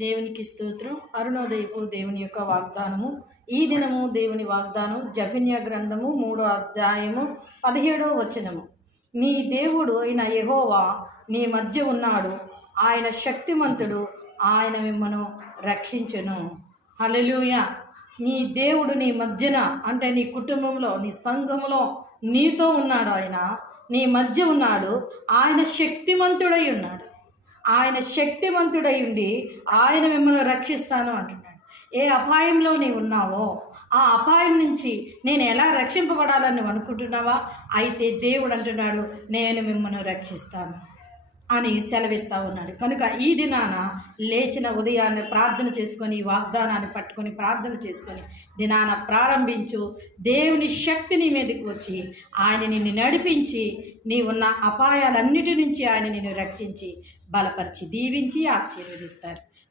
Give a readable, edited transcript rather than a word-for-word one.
దేవునికి స్తోత్రం. అరుణోదయపు దేవుని యొక్క వాగ్దానము. ఈ దినము దేవుని వాగ్దానం జెఫన్యా గ్రంథము 3వ అధ్యాయము 17వ వచనము. నీ దేవుడు అయిన యెహోవా నీ మధ్య ఉన్నాడు, ఆయన శక్తిమంతుడు, ఆయన మిమ్మను రక్షించును. హల్లెలూయా. నీ దేవుడు నీ మధ్యన, అంటే నీ కుటుంబంలో, నీ సంఘములో నీతో ఉన్నాడు. ఆయన నీ మధ్య ఉన్నాడు. ఆయన శక్తిమంతుడై ఉన్నాడు. ఆయన శక్తివంతుడై ఉండి ఆయన మిమ్మల్ని రక్షిస్తాను అంటున్నాడు. ఏ అపాయంలో నీవు ఉన్నావో ఆ అపాయం నుంచి నేను ఎలా రక్షింపబడాలని నువ్వు అనుకుంటున్నావా? అయితే దేవుడు అంటున్నాడు, నేను మిమ్మల్ని రక్షిస్తాను అని సెలవిస్తూ ఉన్నాడు. కనుక ఈ దినాన లేచిన ఉదయాన్నే ప్రార్థన చేసుకొని, ఈ వాగ్దానాన్ని పట్టుకొని ప్రార్థన చేసుకొని దినాన ప్రారంభించు. దేవుని శక్తి నీ మీదకి వచ్చి ఆయన నిన్ను నడిపించి, నీవున్న అపాయాలన్నిటి నుంచి ఆయన నిన్ను రక్షించి, బలపరిచి, దీవించి ఆశీర్వదిస్తారు.